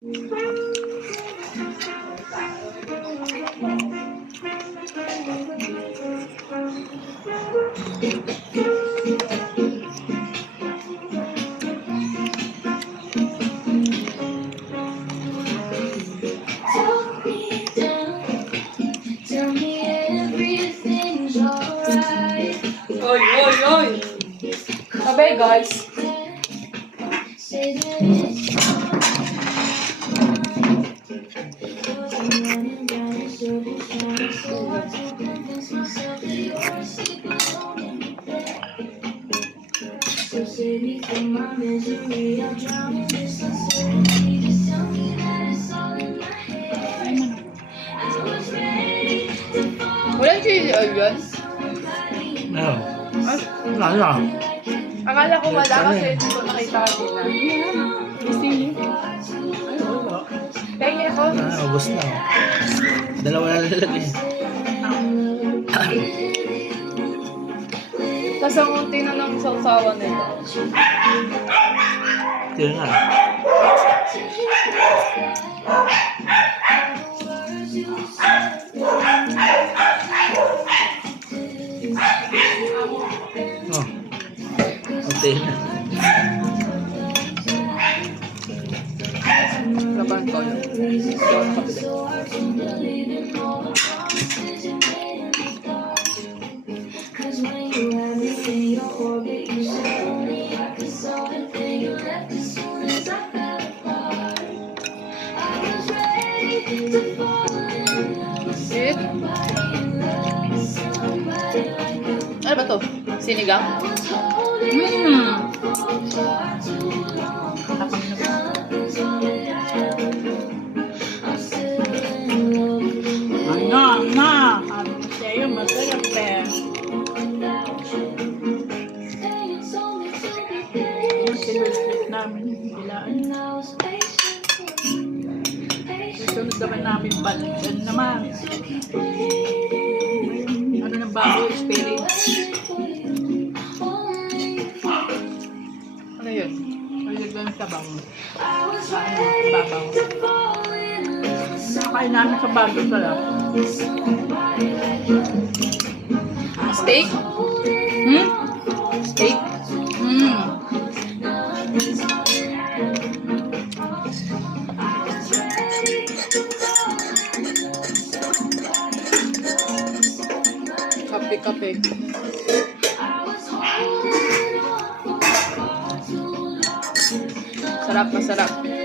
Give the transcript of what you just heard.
Oy, oy, oy! Sabay, guys. Walang chili oil yun? Meron. Ay, Wala lang. akala ko wala kasi hindi ko nakita kanina. Sili. Ay, wala. Pengi ako. Ubus na. Dalawa na nilagay. Tapos ang unti na ng sausawan nito. Tira na. Oh. Okay na. Laban ko yun. Shit. Ano ba to? Sinigang? Ano sa'yo, masarap eh. Yung sinulit namin, bilaan. Susunod naman namin balikan naman. Ano ng bago, experience. Ano yun? Malagyan sa bang. Babaw. Nakakain namin sa bago sa lang. Steak? Steak? Kape-kape. Sarap, masarap.